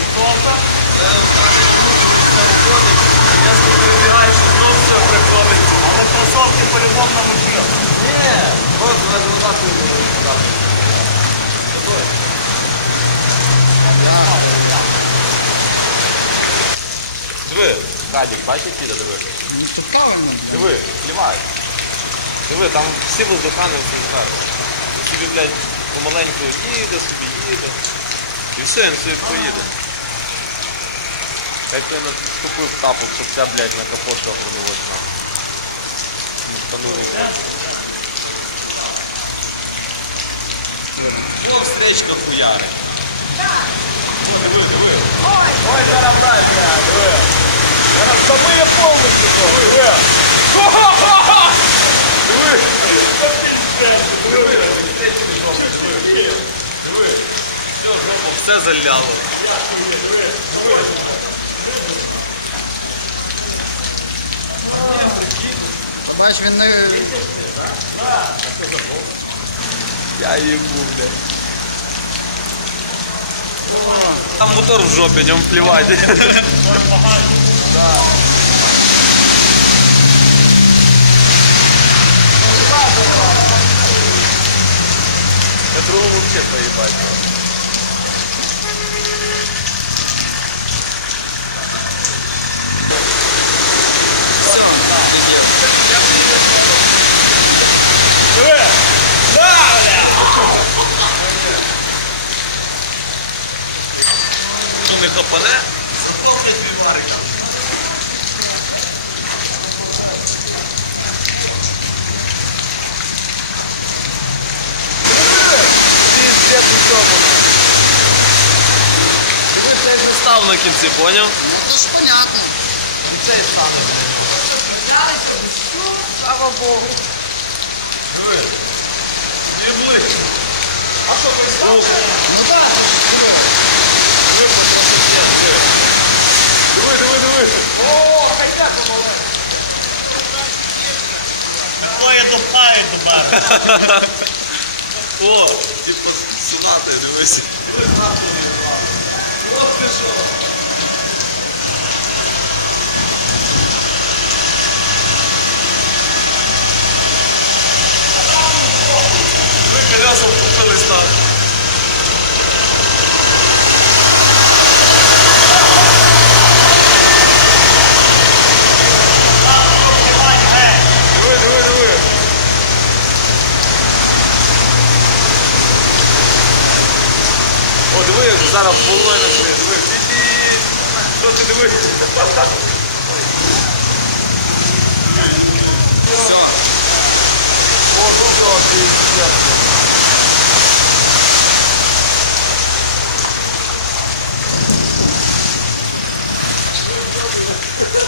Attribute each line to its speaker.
Speaker 1: вітроудар получився.
Speaker 2: Якщо перебігаєш, знов все приходить. Але кросовки по-любому на.
Speaker 3: Ні, на результати
Speaker 4: Диви, Кадік, бачиш, піде, диви.
Speaker 1: Ну, правильно.
Speaker 4: Диви, плівають. Диви, там всі воздухани всі згарні. Собі, блядь, помаленьку їде, собі їде. І все, він собі поїде. Як ти не вступив в тапок, щоб ця, блядь, на капот загорнулась на. Не втонули, блядь.
Speaker 3: О, встречка хуяри. Диви, диви. Ой, зараз брай, бля, диви. Зараз замиє повністю то, диви. Ха-ха-ха! Диви. Диви, встречка пішов, диви. Диви. Все, жопу, все заляло.
Speaker 1: Бач, він не...
Speaker 4: Я їбу, блядь. Там мотор в жопі, ньому плівати. Я другу вообще поебать.
Speaker 3: Все, да, пиздец.
Speaker 4: Ну не хапане?
Speaker 3: Захоплять віварика.
Speaker 4: На кінці, поняв?
Speaker 1: Ну, це ж понятно.
Speaker 4: І цей стане. Слава Богу.
Speaker 3: Диви. Їбли. А що, ви стали?
Speaker 1: Ну так.
Speaker 3: Диви, диви, диви. О, хайдяк помогли.
Speaker 2: Твоє допає до мене.
Speaker 4: О, типу сунати, дивись.
Speaker 3: Ох ти що.
Speaker 4: Ви колеса вкупились там.
Speaker 3: Диви, диви, диви.
Speaker 4: О, диви, зараз волною почне, диви. Що ти диви? Thank you.